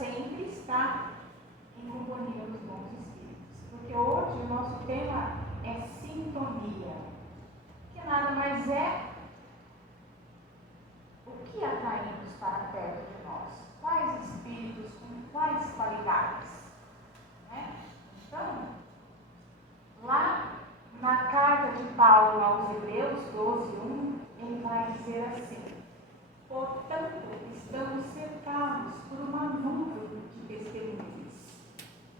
sempre estar em companhia dos bons espíritos. Porque hoje o nosso tema é sintonia, que nada mais é o que atraímos para perto de nós. Quais espíritos, com quais qualidades? Né? Então, lá na carta de Paulo aos Hebreus 12:1, ele vai dizer assim: portanto, estamos cercados por uma nuvem de testemunhas.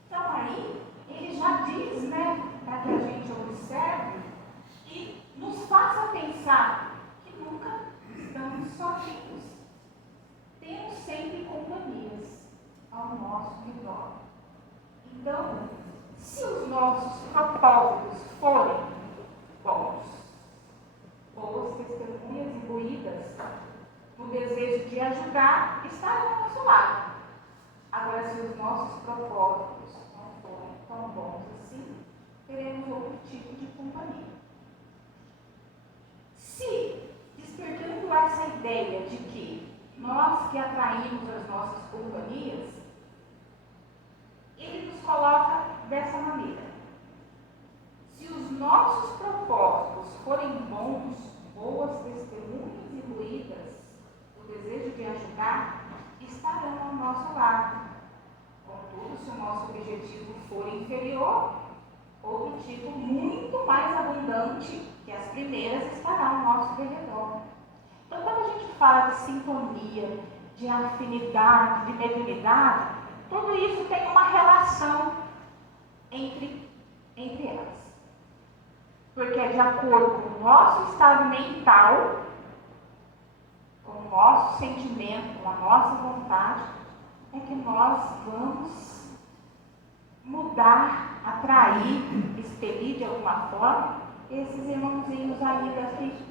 Então aí, ele já diz, né, para que a gente observe e nos faça pensar que nunca estamos sozinhos. Temos sempre companhias ao nosso redor. Então, se os nossos propósitos forem bons, boas testemunhas imbuídas no desejo de ajudar, estarão ao nosso lado. Agora, se os nossos propósitos não forem tão bons assim, teremos outro tipo de companhia. Se, despertando essa ideia de que nós que atraímos as nossas companhias, ele nos coloca dessa maneira: se os nossos propósitos forem bons, boas testemunhas imbuídas do desejo de ajudar, estarão ao nosso lado. Contudo, se o nosso objetivo for inferior, outro tipo muito mais abundante que as primeiras estará ao nosso redor. Então, quando a gente fala de sintonia, de afinidade, de mediunidade, tudo isso tem uma relação entre elas. Porque é de acordo com o nosso estado mental, com o nosso sentimento, com a nossa vontade, é que nós vamos mudar, atrair, expelir de alguma forma esses irmãozinhos ainda que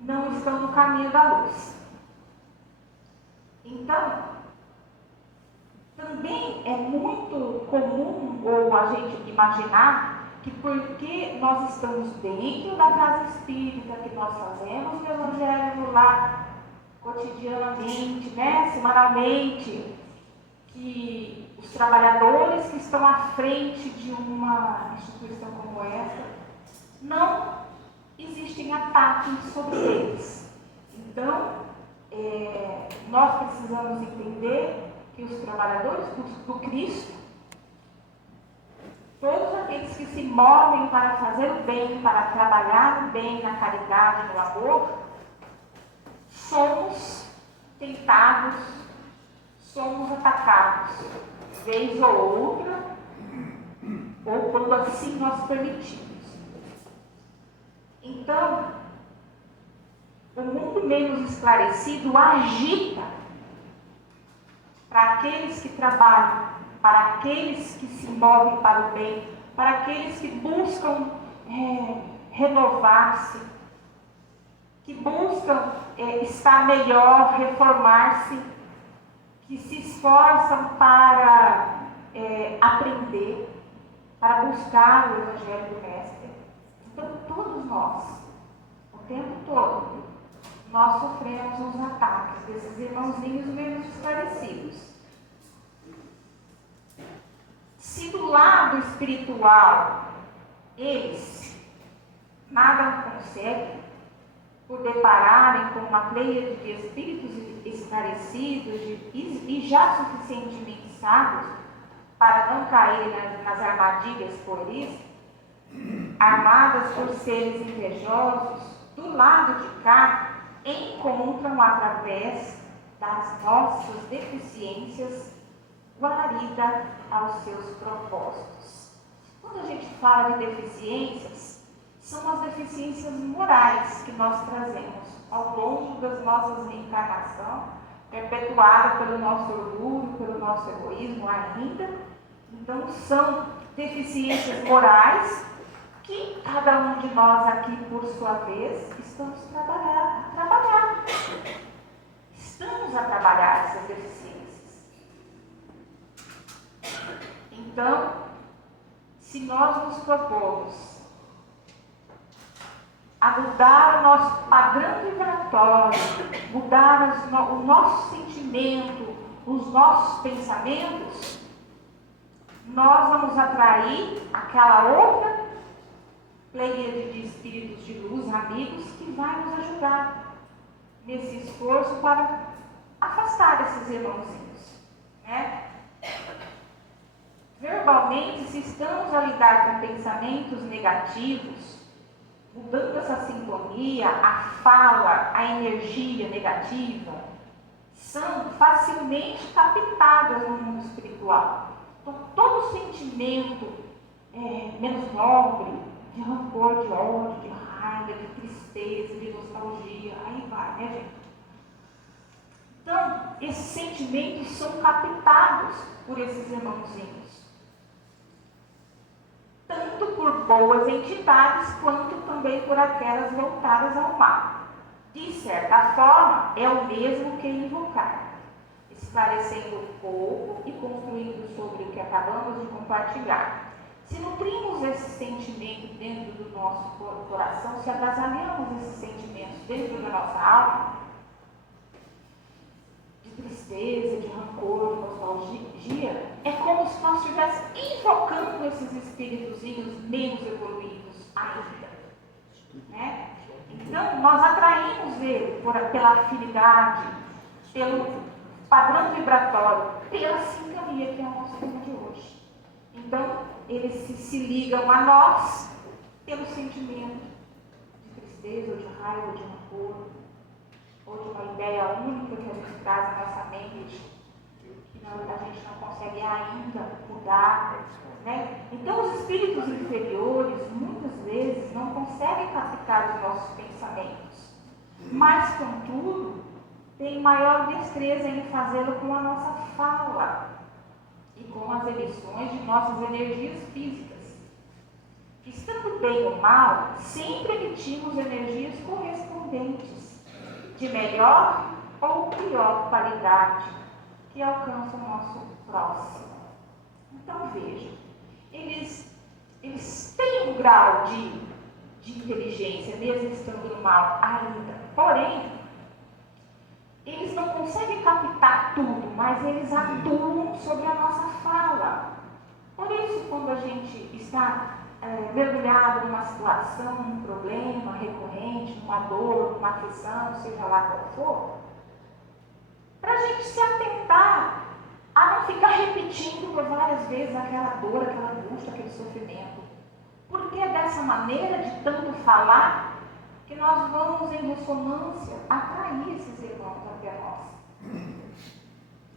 não estão no caminho da luz. Então, também é muito comum ou a gente imaginar que porque nós estamos dentro da casa espírita, que nós fazemos o evangelho lá cotidianamente, né, semanalmente, que os trabalhadores que estão à frente de uma instituição como essa, não existem ataques sobre eles. Então, nós precisamos entender que os trabalhadores do Cristo, todos aqueles que se movem para fazer o bem, para trabalhar o bem na caridade, no amor, somos tentados, somos atacados, vez ou outra, ou quando assim nós permitimos. Então, o mundo menos esclarecido agita para aqueles que trabalham, para aqueles que se movem para o bem, para aqueles que buscam renovar-se, que buscam estar melhor, reformar-se, que se esforçam para aprender, para buscar o Evangelho do Mestre. Então, todos nós, o tempo todo, nós sofremos os ataques desses irmãozinhos menos esclarecidos. Se do lado espiritual eles nada conseguem, por depararem com uma pleia de espíritos esclarecidos e já suficientemente sábios para não caírem nas armadilhas pueris, armadas por seres invejosos, do lado de cá, encontram através das nossas deficiências guarida aos seus propósitos. Quando a gente fala de deficiências, são as deficiências morais que nós trazemos ao longo das nossas reencarnações, perpetuada pelo nosso orgulho, pelo nosso egoísmo ainda. Então, são deficiências morais que cada um de nós aqui, por sua vez, estamos a trabalhar. Estamos a trabalhar essas deficiências. Então, se nós nos propomos a mudar o nosso padrão vibratório, mudar o nosso sentimento, os nossos pensamentos, nós vamos atrair aquela outra pleiade de espíritos de luz, amigos, que vai nos ajudar nesse esforço para afastar esses irmãozinhos, né? Verbalmente, se estamos a lidar com pensamentos negativos, mudando essa sintonia, a fala, a energia negativa, são facilmente captadas no mundo espiritual. Então, todo sentimento menos nobre, de rancor, de ódio, de raiva, de tristeza, de nostalgia, aí vai, né, gente? Então, esses sentimentos são captados por esses irmãozinhos, tanto por boas entidades, quanto também por aquelas voltadas ao mal. De certa forma, é o mesmo que invocar, esclarecendo um pouco e construindo sobre o que acabamos de compartilhar. Se nutrimos esse sentimento dentro do nosso coração, se agasalhamos esses sentimentos dentro da nossa alma, de tristeza, de rancor, de nostalgia, é como se nós estivéssemos invocando esses espíritozinhos menos evoluídos ainda, né? Então, nós atraímos ele pela afinidade, pelo padrão vibratório, pela sintonia que é o nosso tema de hoje. Então, eles se ligam a nós pelo sentimento de tristeza, ou de raiva, ou de rancor, ou de uma ideia única que a gente traz na nossa mente, que a gente não consegue ainda mudar, né? Então, os espíritos inferiores, muitas vezes, não conseguem captar os nossos pensamentos, mas, contudo, têm maior destreza em fazê-lo com a nossa fala e com as emissões de nossas energias físicas. Estando bem ou mal, sempre emitimos energias correspondentes, de melhor ou pior qualidade, que alcançam o nosso próximo. Então vejam, eles têm um grau de inteligência, mesmo estando no mal ainda, porém, eles não conseguem captar tudo, mas eles atuam sobre a nossa fala. Por isso, quando a gente está mergulhado numa situação, num problema recorrente, numa dor, numa aflição, seja lá qual for, para a gente se atentar a não ficar repetindo por várias vezes aquela dor, aquela angústia, aquele sofrimento. Porque é dessa maneira, de tanto falar, que nós vamos em ressonância atrair esses irmãos até nós.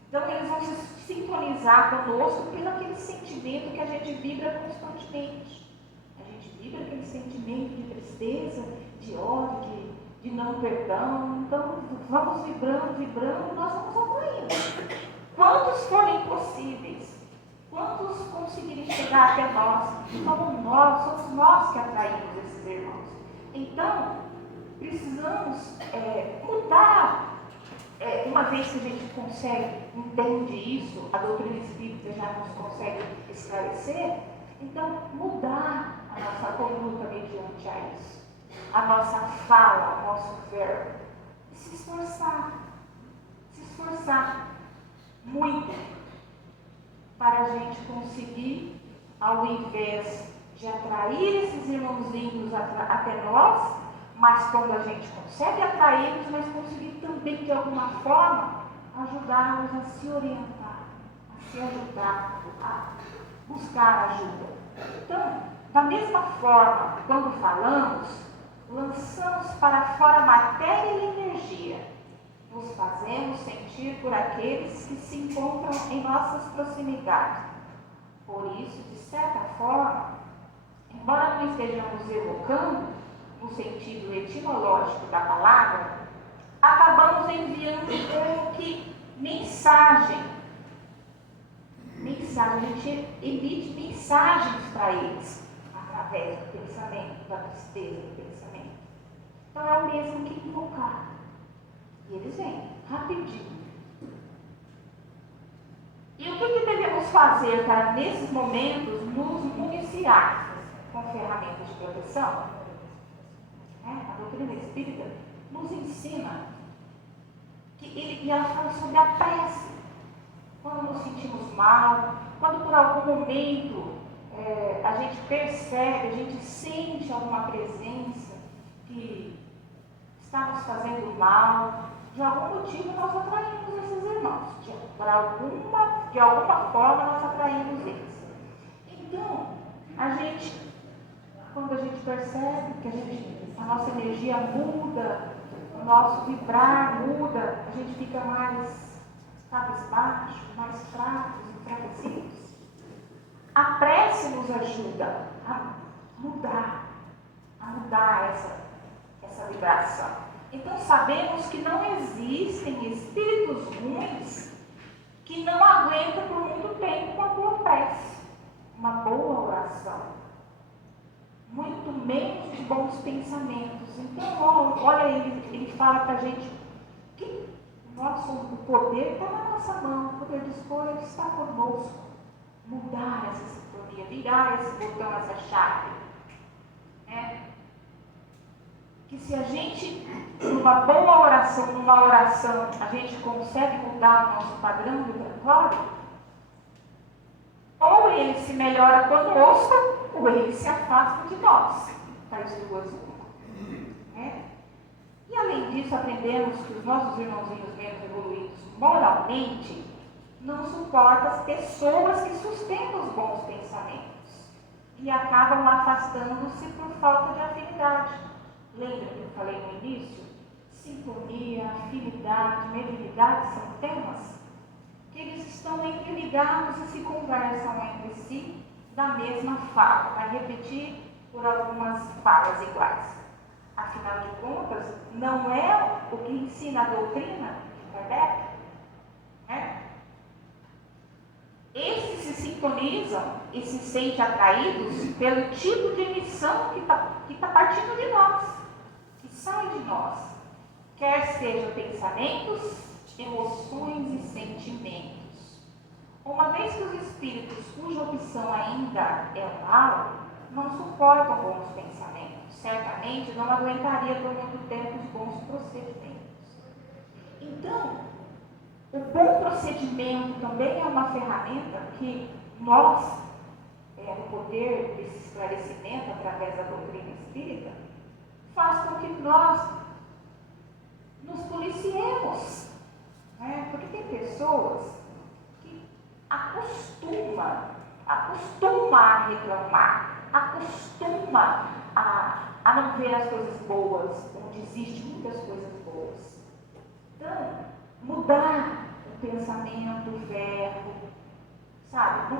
Então eles vão se sintonizar conosco pelo aquele sentimento que a gente vibra constantemente. A gente vibra aquele sentimento de tristeza, de ódio, de não perdão. Então vamos vibrando, e nós vamos atraindo. Quantos forem possíveis, quantos conseguirem chegar até nós, somos nós que atraímos esses irmãos. Então, precisamos mudar, uma vez que a gente consegue, entende isso, a doutrina espírita já nos consegue esclarecer, então mudar a nossa conduta mediante a isso, a nossa fala, o nosso verbo, e se esforçar muito para a gente conseguir, ao invés de atrair esses irmãozinhos até nós, mas quando a gente consegue atraí-los, mas conseguir também, de alguma forma, ajudá-los a se orientar, a se ajudar, a buscar ajuda. Então, da mesma forma, quando falamos, lançamos para fora matéria e energia, nos fazemos sentir por aqueles que se encontram em nossas proximidades. Por isso, de certa forma, embora não estejamos evocando, no sentido etimológico da palavra, acabamos enviando como que mensagem. A gente emite mensagens para eles, através do pensamento, da tristeza do pensamento. Então é o mesmo que invocar. E eles vêm, rapidinho. E o que devemos fazer para, nesses momentos, nos municiar com ferramentas de proteção? A doutrina espírita nos ensina e ela fala sobre a prece. quando nos sentimos mal, quando por algum momento a gente percebe, a gente sente alguma presença que está nos fazendo mal, de algum motivo nós atraímos esses irmãos, de alguma forma nós atraímos eles. Então, quando a gente percebe que a nossa energia muda, o nosso vibrar muda, a gente fica mais cabisbaixo, mais fracos, enfraquecidos. A prece nos ajuda a mudar essa vibração. Então sabemos que não existem espíritos ruins que não aguentam por muito tempo uma boa prece, uma boa oração, muito menos de bons pensamentos. Então, olha, ele fala para a gente que o poder está na nossa mão, o poder de escolha está conosco. Mudar essa sintonia, virar esse botão, essa chave. Que se a gente, numa boa oração, a gente consegue mudar o nosso padrão vibratório, ou ele se melhora conosco, ou ele se afasta de nós. Faz duas uma. E além disso, aprendemos que os nossos irmãozinhos menos evoluídos moralmente não suportam as pessoas que sustentam os bons pensamentos e acabam afastando-se por falta de afinidade. Lembra que eu falei no início? Sintonia, afinidade, mediunidade são temas que eles estão interligados e se conversam entre si da mesma fala. Vai repetir por algumas falas iguais. Afinal de contas, não é o que ensina a doutrina de Kardec? Esses se sintonizam e se sentem atraídos pelo tipo de emissão que tá partindo de nós, que sai de nós, quer sejam pensamentos, emoções e sentimentos. Uma vez que os espíritos cuja opção ainda é o mal, não suportam bons pensamentos, certamente não aguentaria por muito tempo os bons procedimentos. Então, o bom procedimento também é uma ferramenta que nós, no poder desse esclarecimento através da doutrina espírita, faz com que nós nos policiemos. Porque tem pessoas que acostumam a reclamar, acostuma a não ver as coisas boas, onde existem muitas coisas boas. Então, mudar o pensamento, o verbo, sabe?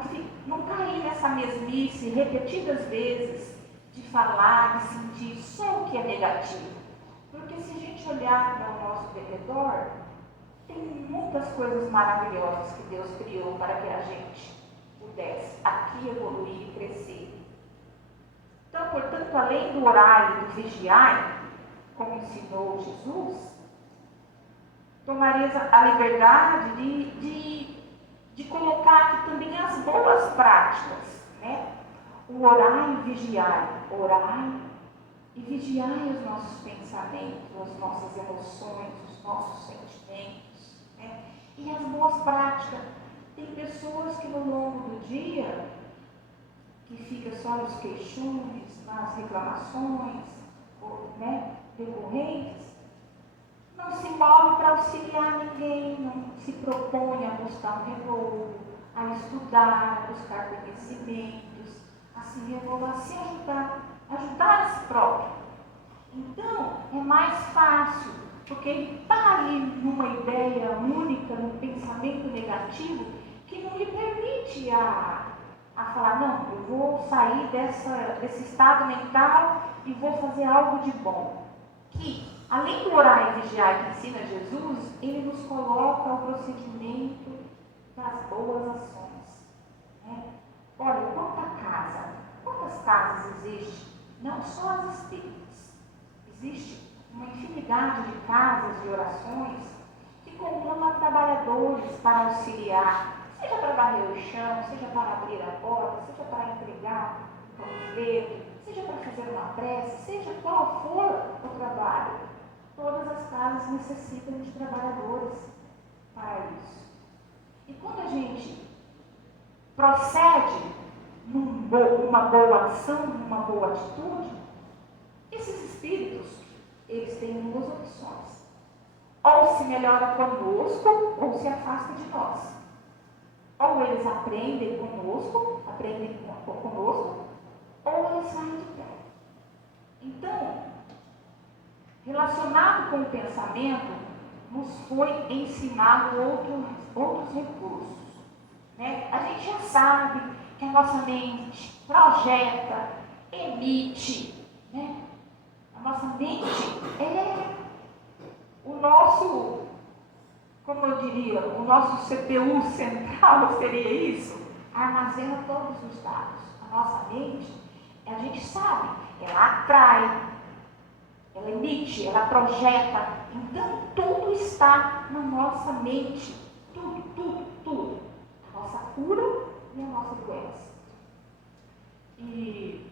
Não cair nessa mesmice repetidas vezes de falar, de sentir só o que é negativo. Porque se a gente olhar para o nosso derredor, tem muitas coisas maravilhosas que Deus criou para que a gente pudesse aqui evoluir e crescer. Então, portanto, além do orar e do vigiar, como ensinou Jesus, tomaria a liberdade de colocar aqui também as boas práticas, O orar e vigiar, orar e vigiar os nossos pensamentos, as nossas emoções, os nossos sentimentos, E as boas práticas. Tem pessoas que no longo do dia, que fica só nos queixumes, nas reclamações, decorrentes, não se move para auxiliar ninguém, não se propõe a buscar um renovo, a estudar, a buscar conhecimentos, a se renovar, a se ajudar a si próprio. Então, é mais fácil, porque ele está ali numa ideia única, num pensamento negativo, que não lhe permite a falar, não, eu vou sair desse estado mental e vou fazer algo de bom. Que, além do orar e vigiar que ensina Jesus, ele nos coloca o procedimento das boas ações. Olha, quantas casas existem? Não só as espíritas. Existe uma infinidade de casas de orações que contratam trabalhadores para auxiliar, seja para varrer o chão, seja para abrir a porta, seja para entregar um panfleto, seja para fazer uma prece, seja qual for o trabalho. Todas as casas necessitam de trabalhadores para isso. E quando a gente procede numa boa ação, numa boa atitude, esses espíritos, eles têm duas opções. Ou se melhora conosco, ou se afasta de nós. Ou eles aprendem conosco, ou eles saem de perto. Então, relacionado com o pensamento, nos foi ensinado outros recursos. Né? A gente já sabe que a nossa mente projeta, emite. Né? A nossa mente é o nosso, como eu diria, o nosso CPU central, seria isso? Armazena todos os dados. A nossa mente, a gente sabe, ela atrai, ela emite, ela projeta. Então, tudo está na nossa mente. Tudo. A nossa cura e a nossa doença. E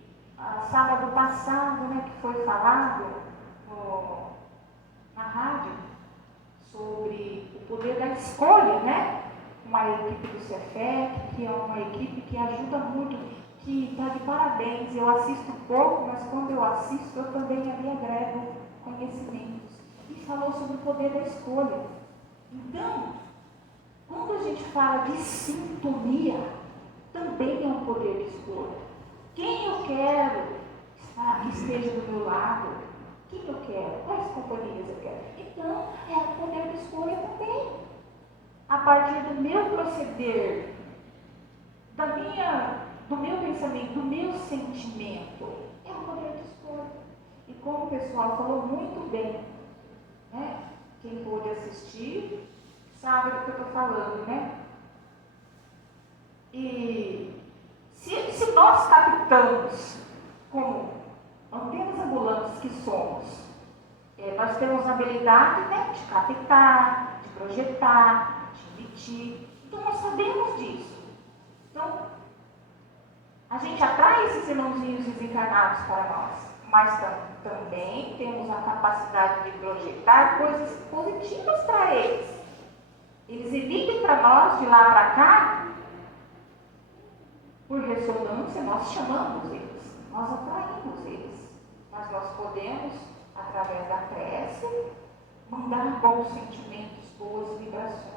sábado passado, né, que foi falado na rádio sobre o poder da escolha, né? Uma equipe do Cefet, que é uma equipe que ajuda muito, que está de parabéns. Eu assisto pouco, mas quando eu assisto, eu também ali agrego conhecimentos. E falou sobre o poder da escolha. Então, quando a gente fala de sintonia, também é um poder de escolha. Quem eu quero que esteja do meu lado? Quem eu quero? Quais companhias eu quero? Então, é o poder de escolha também. A partir do meu proceder, do meu pensamento, do meu sentimento, é o poder de escolha. E como o pessoal falou muito bem, né? Quem pôde assistir sabe do que eu estou falando, né? E se nós captamos, como antenas ambulantes que somos, nós temos a habilidade, né, de captar, de projetar, de emitir. Então nós sabemos disso. Então, a gente atrai esses irmãozinhos desencarnados para nós, mas também temos a capacidade de projetar coisas positivas para eles. Eles emitem para nós, de lá para cá, por ressonância, nós chamamos eles, nós atraímos eles. Mas nós podemos, através da prece, mandar bons sentimentos, boas vibrações.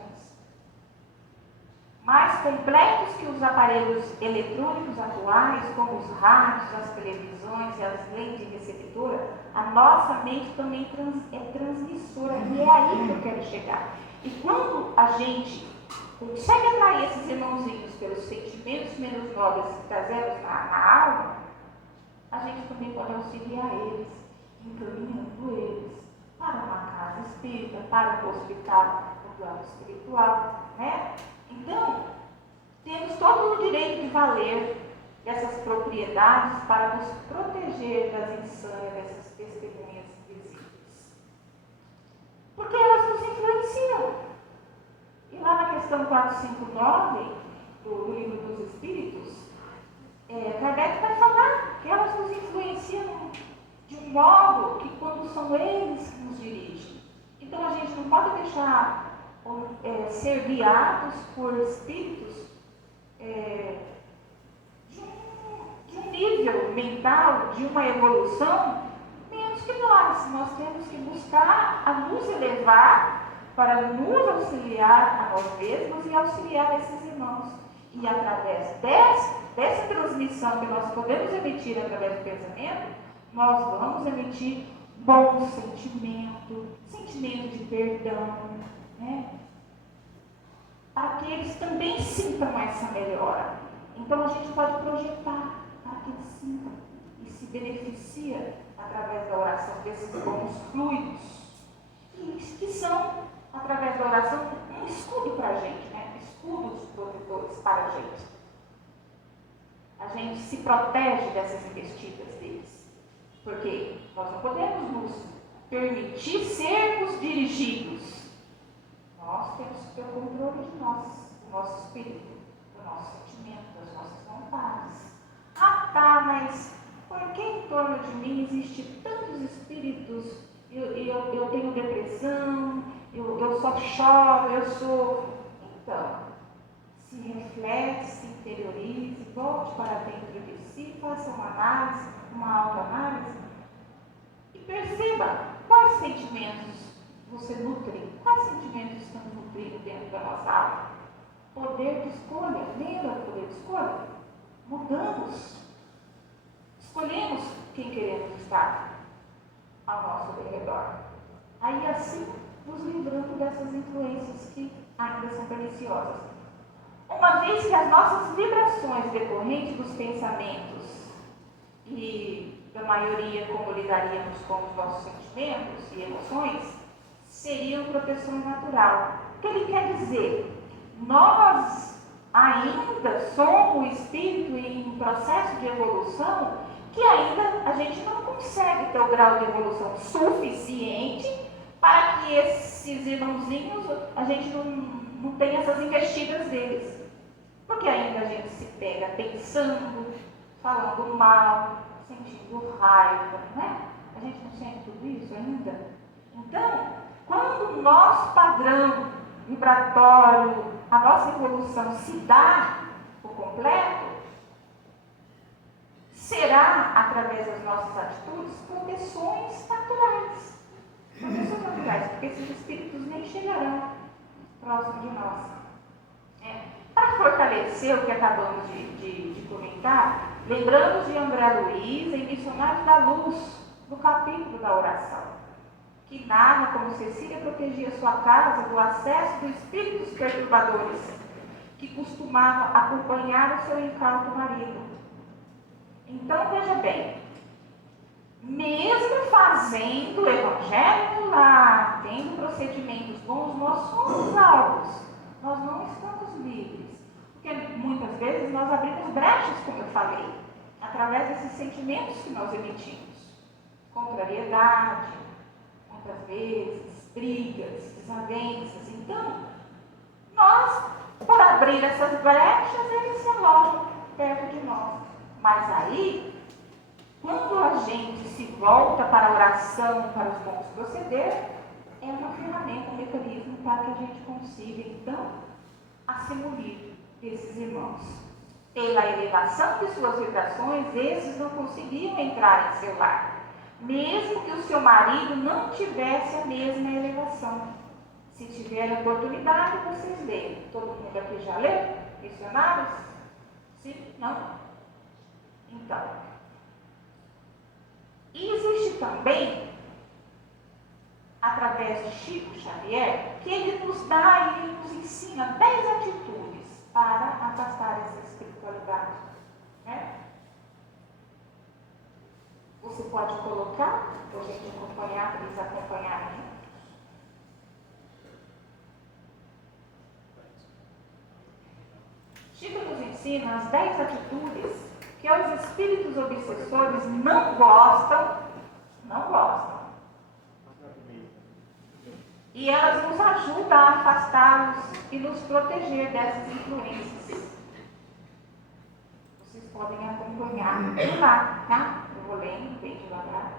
Mais completos que os aparelhos eletrônicos atuais, como os rádios, as televisões e as lentes receptoras, a nossa mente também é transmissora, e é aí que eu quero chegar. E quando a gente consegue atrair esses irmãozinhos pelos sentimentos menos nobres que trazemos na alma, a gente também pode auxiliar eles, encaminhando eles para uma casa espírita, para um hospital no plano espiritual, né? Então, temos todo o direito de valer dessas propriedades para nos proteger das insânias dessas testemunhas visíveis. Porque elas nos influenciam. E lá na questão 459 do Livro dos Espíritos, Kardec vai falar que elas nos influenciam de um modo que quando são eles que nos dirigem. Então a gente não pode deixar ser guiados por espíritos de um nível mental, de uma evolução, menos que nós. Nós temos que buscar a nos elevar para nos auxiliar a nós mesmos e auxiliar esses irmãos. E através dessa transmissão que nós podemos emitir através do pensamento, nós vamos emitir bom sentimento de perdão, né? Para que eles também sintam essa melhora. Então a gente pode projetar para que eles sintam e se beneficia através da oração desses bons fluidos, que são, através da oração, um escudo para a gente, né? Escudos protetores para a gente. A gente se protege dessas investidas deles. Porque nós não podemos nos permitir sermos dirigidos. Nós temos que ter o controle de nós, do nosso espírito, do nosso sentimento, das nossas vontades. Ah, tá, mas por que em torno de mim existem tantos espíritos? Eu tenho depressão, eu só choro, eu sofro. Então, reflete, se interiorize, volte para dentro de si, faça uma análise, uma autoanálise e perceba quais sentimentos você nutre, quais sentimentos estão nutrindo dentro da nossa alma. Poder de escolha, lembra do poder de escolha? Mudamos, escolhemos quem queremos estar ao nosso redor. Aí assim, nos livrando dessas influências que ainda são perniciosas. Uma vez que as nossas vibrações decorrentes dos pensamentos e da maioria como lidaríamos com os nossos sentimentos e emoções, seriam proteção natural. O que ele quer dizer? Nós ainda somos o espírito em processo de evolução que ainda a gente não consegue ter o grau de evolução suficiente para que esses irmãozinhos, a gente não tenha essas investidas deles. Porque ainda a gente se pega pensando, falando mal, sentindo raiva, né? A gente não sente tudo isso ainda? Então, quando o nosso padrão vibratório, a nossa evolução se dá por completo, será através das nossas atitudes proteções naturais. Proteções naturais, porque esses espíritos nem chegarão próximo de nós. Para fortalecer o que acabamos de comentar, lembramos de André Luiz em Missionários da Luz, no capítulo da oração, que narra como Cecília protegia sua casa do acesso dos espíritos perturbadores, que costumavam acompanhar o seu incauto marido. Então, veja bem, mesmo fazendo o evangelho lá, tendo procedimentos bons, nós somos alvos, nós não estamos livres. Porque muitas vezes nós abrimos brechas, como eu falei, através desses sentimentos que nós emitimos. Contrariedade, muitas vezes, brigas, desavenças. Então, nós, por abrir essas brechas, eles se alojam perto de nós. Mas aí, quando a gente se volta para a oração, para os bons proceder, é uma ferramenta, um mecanismo para que a gente consiga, então, assimulir esses irmãos. Pela elevação de suas vibrações, esses não conseguiam entrar em seu lar, mesmo que o seu marido não tivesse a mesma elevação. Se tiverem oportunidade, vocês leem. Todo mundo aqui já leu? Missionários? Sim? Não? Então, e existe também, através de Chico Xavier, que ele nos dá e ele nos ensina 10 atitudes para afastar essa espiritualidade. Né? Você pode colocar, para a gente acompanhar, para eles acompanharem juntos. Chico nos ensina as 10 atitudes que os espíritos obsessores não gostam. E elas nos ajudam a afastá-los e nos proteger dessas influências. Vocês podem acompanhar lá, tá? Eu vou lendo bem devagar.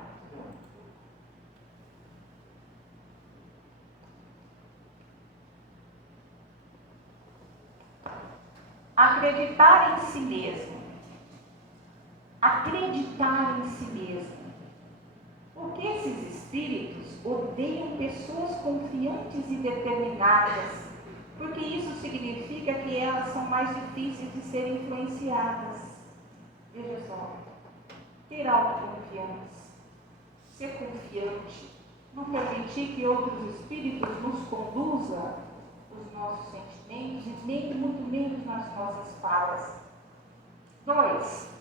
Acreditar em si mesmo. Acreditar em si mesmo. Porque esses espíritos odeiam pessoas confiantes e determinadas, porque isso significa que elas são mais difíceis de serem influenciadas. Veja só, ter autoconfiança, ser confiante, não permitir que outros espíritos nos conduzam os nossos sentimentos e nem muito menos nas nossas falas. 2.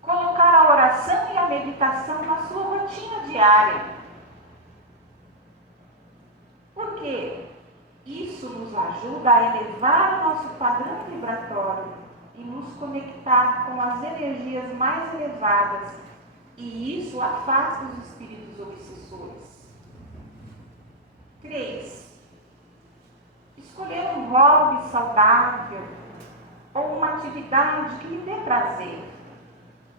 Colocar a oração e a meditação na sua rotina diária. Porque isso nos ajuda a elevar o nosso padrão vibratório e nos conectar com as energias mais elevadas. E isso afasta os espíritos obsessores. 3. Escolher um hobby saudável ou uma atividade que lhe dê prazer.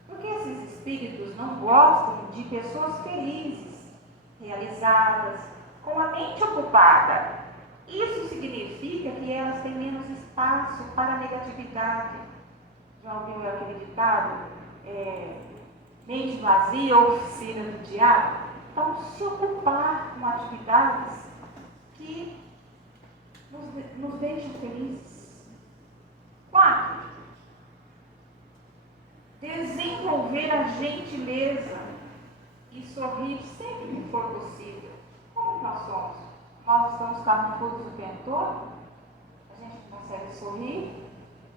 Porque esses espíritos não gostam de pessoas felizes, realizadas, com a mente ocupada. Isso significa que elas têm menos espaço para a negatividade. Já ouviu aquele ditado? Mente vazia, oficina do diabo? Então, se ocupar com atividades que nos deixam felizes. 4. Desenvolver a gentileza e sorrir sempre que for possível. Como nós somos? Nós estamos carrancudos o tempo todo, a gente não consegue sorrir,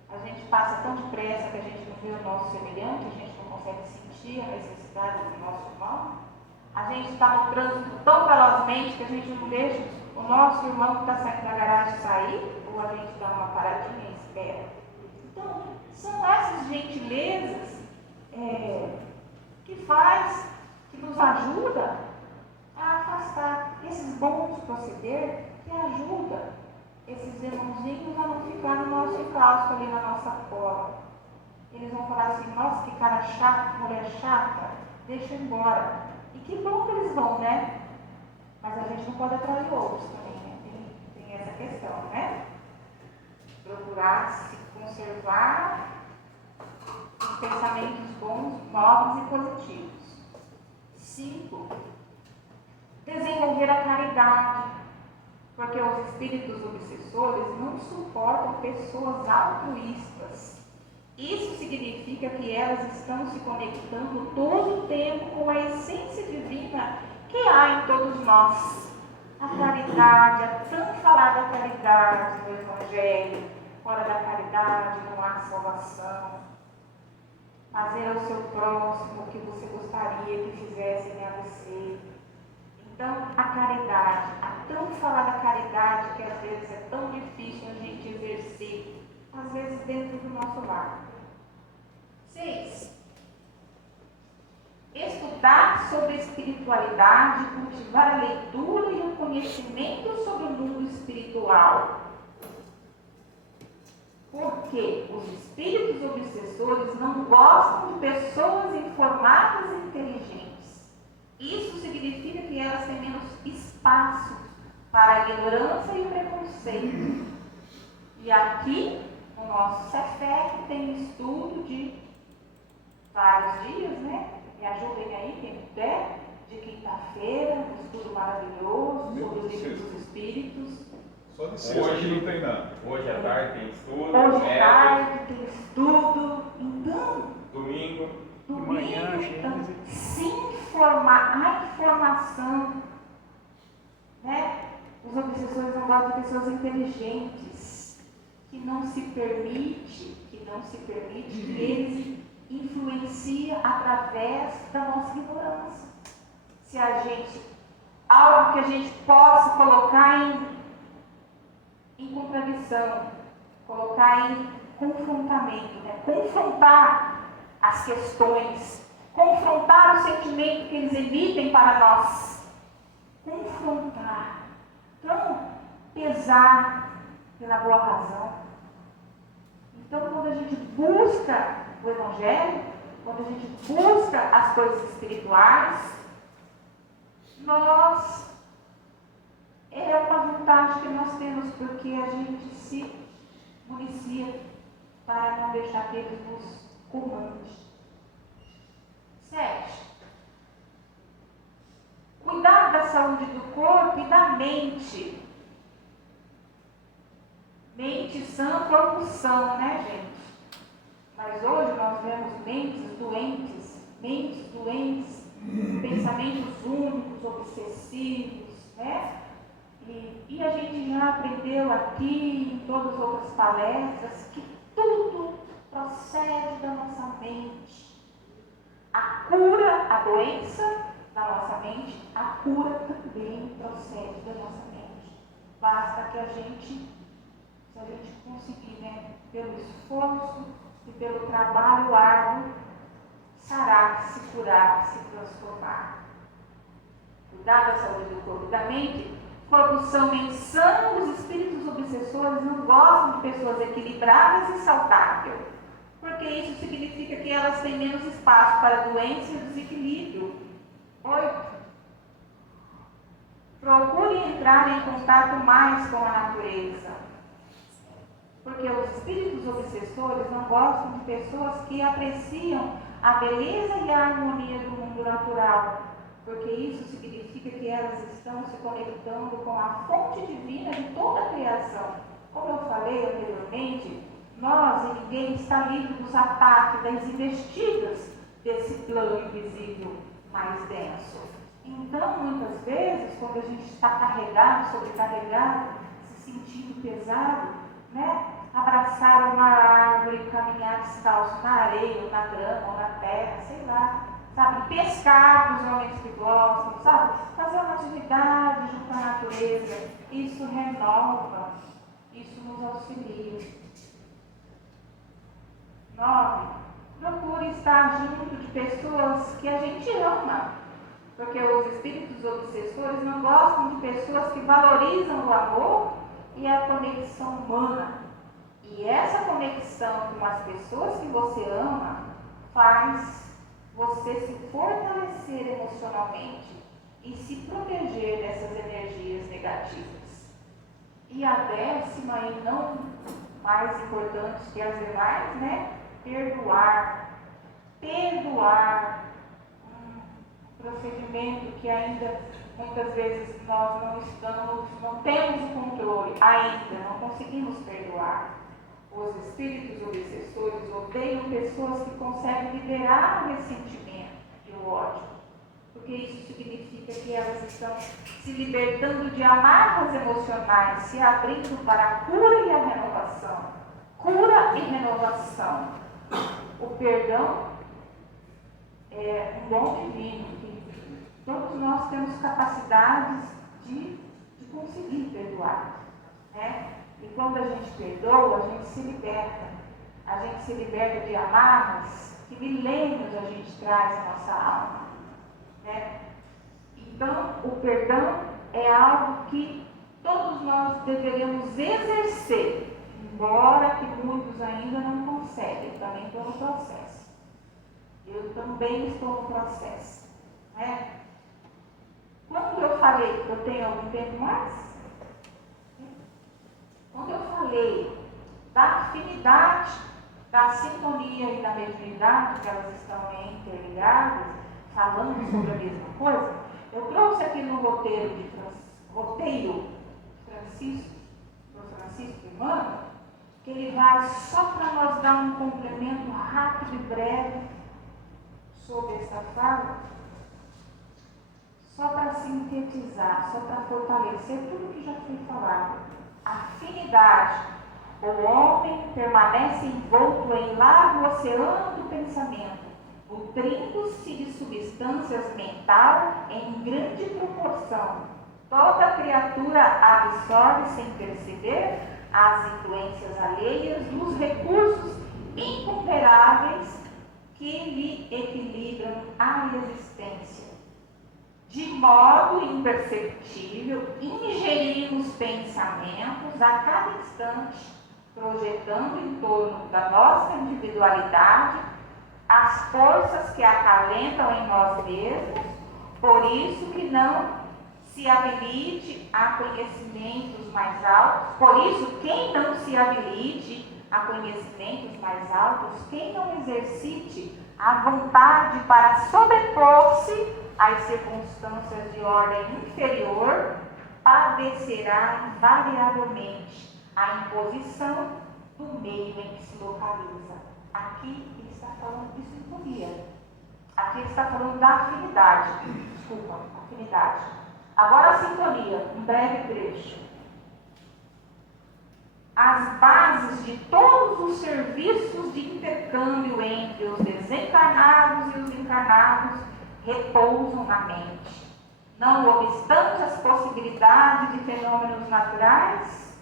a gente passa tão depressa que a gente não vê o nosso semelhante, a gente não consegue sentir a necessidade do nosso irmão, a gente está no trânsito tão velozmente que a gente não deixa o nosso irmão que está saindo da garagem sair, ou a gente dá uma paradinha e espera. Então, são essas gentilezas que nos ajuda a afastar esses bons proceder que ajudam esses irmãozinhos a não ficar no nosso enclausto ali na nossa cola. Eles vão falar assim, nossa, que cara chato, mulher chata, deixa eu embora. E que bom que eles vão, né? Mas a gente não pode atrair outros também, né? Tem essa questão, né? Procurar se conservar os pensamentos bons, nobres e positivos. 5. Desenvolver a caridade, porque os espíritos obsessores não suportam pessoas altruístas. Isso significa que elas estão se conectando todo o tempo com a essência divina que há em todos nós. A caridade, a tão falada caridade no Evangelho. Fora da caridade não há salvação. Fazer ao seu próximo o que você gostaria que fizessem a você. Então, a caridade, a tão falada caridade que às vezes é tão difícil a gente exercer, às vezes dentro do nosso lar. 6. Estudar sobre a espiritualidade, cultivar a leitura e o conhecimento sobre o mundo espiritual. Porque os espíritos obsessores não gostam de pessoas informadas e inteligentes. Isso significa que elas têm menos espaço para a ignorância e o preconceito. E aqui, no nosso Cefet, tem estudo de vários dias, né? Me ajudem aí, quem puder, de quinta-feira, um estudo maravilhoso sobre o livro dos espíritos. Só de sexta hoje não tem nada. Hoje à tarde tem estudo. Hoje à tarde tem estudo. Então, domingo, então, se informar, a informação, né? Os obsessores não gostam de pessoas inteligentes, que não se permite que eles influenciem através da nossa ignorância. Se a gente, algo que a gente possa colocar em contradição, colocar em confrontamento, né? Confrontar as questões, confrontar o sentimento que eles emitem para nós, confrontar. Então, pesar pela boa razão. Então, quando a gente busca o Evangelho, quando a gente busca as coisas espirituais, é uma vantagem que nós temos, porque a gente se municia para não deixar que eles nos comandem. 7. Cuidar da saúde do corpo e da mente. Mente sã, corpo são, né, gente? Mas hoje nós vemos mentes doentes, pensamentos únicos, obsessivos, né? E a gente já aprendeu aqui, em todas as outras palestras, que tudo procede da nossa mente. A cura, a doença da nossa mente, a cura também procede da nossa mente. Basta que se a gente conseguir, né, pelo esforço e pelo trabalho árduo, sarar, se curar, se transformar. Cuidar da saúde do corpo e da mente. Corrupção mensana, os espíritos obsessores não gostam de pessoas equilibradas e saudáveis, porque isso significa que elas têm menos espaço para doença e desequilíbrio. 8. Procure e entrar em contato mais com a natureza. Porque os espíritos obsessores não gostam de pessoas que apreciam a beleza e a harmonia do mundo natural, porque isso significa que elas estão se conectando com a fonte divina de toda a criação. Como eu falei anteriormente, nós e ninguém está livre dos ataques, das investidas desse plano invisível mais denso. Então, muitas vezes, quando a gente está carregado, sobrecarregado, se sentindo pesado, né? Abraçar uma árvore, caminhar descalço na areia, ou na grama, ou na terra, sei lá, sabe? Pescar para os homens que gostam, sabe? Fazer uma atividade junto à natureza, isso renova, isso nos auxilia. 9. Procure estar junto de pessoas que a gente ama, porque os espíritos obsessores não gostam de pessoas que valorizam o amor e a conexão humana. E essa conexão com as pessoas que você ama faz você se fortalecer emocionalmente e se proteger dessas energias negativas. E a 10ª, e não mais importante que as demais, né? Perdoar. Perdoar. Procedimento que ainda muitas vezes nós não temos o controle, ainda não conseguimos perdoar. Os espíritos obsessores odeiam pessoas que conseguem liberar o ressentimento e o ódio, porque isso significa que elas estão se libertando de amarras emocionais, se abrindo para a cura e a renovação. Cura e renovação. O perdão é um dom divino, que todos nós temos capacidades de conseguir perdoar, né? E quando a gente perdoa, a gente se liberta. A gente se liberta de amarras que milênios a gente traz na nossa alma, né? Então, o perdão é algo que todos nós deveríamos exercer, embora que muitos ainda não conseguem. Eu também estou no processo. Eu também estou no processo, né? Quando eu falei que eu tenho algum tempo mais? Quando eu falei da afinidade, da sintonia e da mediunidade, que elas estão interligadas, falando sobre a mesma coisa, eu trouxe aqui no roteiro de Francisco Emmanuel, que ele vai só para nós dar um complemento rápido e breve sobre essa fala, só para sintetizar, só para fortalecer tudo que já foi falado. Afinidade. O homem permanece envolto em largo oceano do pensamento, nutrindo-se de substâncias mentais em grande proporção. Toda criatura absorve sem perceber as influências alheias dos recursos incomparáveis que lhe equilibram a existência. De modo imperceptível, ingerimos pensamentos a cada instante, projetando em torno da nossa individualidade as forças que acalentam em nós mesmos, por isso que não se habilite a conhecimentos mais altos, por isso quem não se habilite a conhecimentos mais altos, quem não exercite a vontade para sobrepor-se às circunstâncias de ordem inferior, padecerá invariavelmente a imposição do meio em que se localiza. Aqui ele está falando de sintonia. Aqui ele está falando da afinidade. Desculpa, afinidade. Agora a sintonia, um breve trecho. As bases de todos os serviços de intercâmbio entre os desencarnados e os encarnados repousam na mente. Não obstante as possibilidades de fenômenos naturais,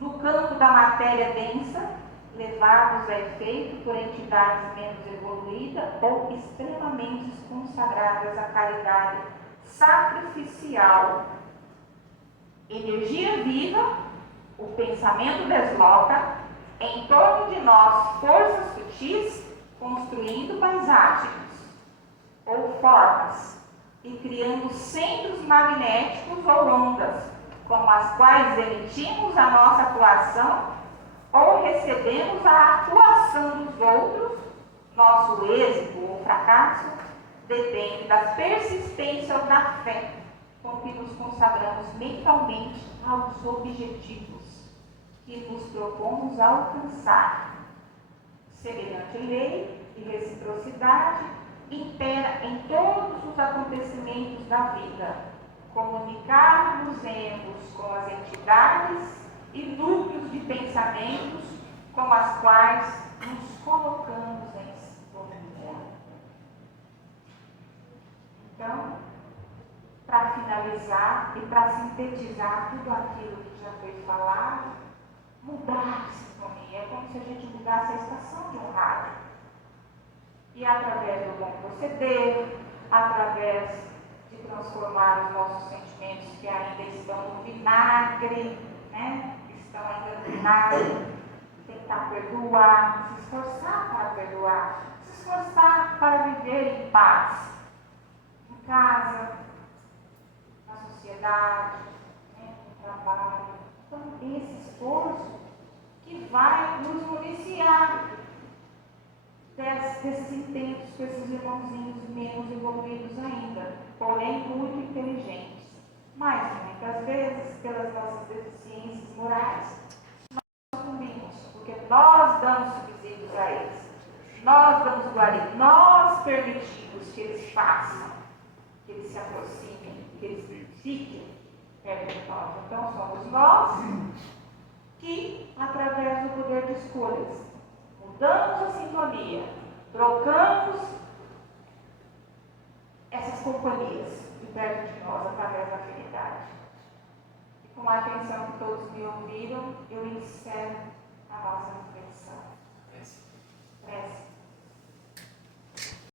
no campo da matéria densa, levados a efeito por entidades menos evoluídas ou extremamente consagradas à caridade sacrificial. Energia viva, o pensamento desloca em torno de nós forças sutis, construindo paisagens ou formas, e criando centros magnéticos ou ondas, com as quais emitimos a nossa atuação ou recebemos a atuação dos outros. Nosso êxito ou fracasso depende da persistência ou da fé com que nos consagramos mentalmente aos objetivos que nos propomos alcançar. Semelhante lei e reciprocidade impera em todos os acontecimentos da vida. Comunicar-nos-emos com as entidades e núcleos de pensamentos com as quais nos colocamos em sintonia. Então, para finalizar e para sintetizar tudo aquilo que já foi falado, mudar a sintonia é como se a gente mudasse a estação de um rádio. E através do bom proceder, através de transformar os nossos sentimentos que ainda estão no vinagre, né? Estão ainda no vinagre, tentar perdoar, se esforçar para perdoar, se esforçar para viver em paz, em casa, na sociedade, né? No trabalho. Então, esse esforço que vai nos municiar desses intentos com esses irmãozinhos menos evoluídos ainda, porém muito inteligentes. Mas, muitas vezes, pelas nossas deficiências morais, nós cumprimos, porque nós damos subsídios a eles, nós damos guarida, nós permitimos que eles façam, que eles se aproximem, que eles fiquem perto de nós. Então, somos nós que, através do poder de escolhas, mudamos a sintonia, trocamos essas companhias de perto de nós através da afinidade. E com a atenção que todos me ouviram, eu encerro a nossa reflexão. Prece.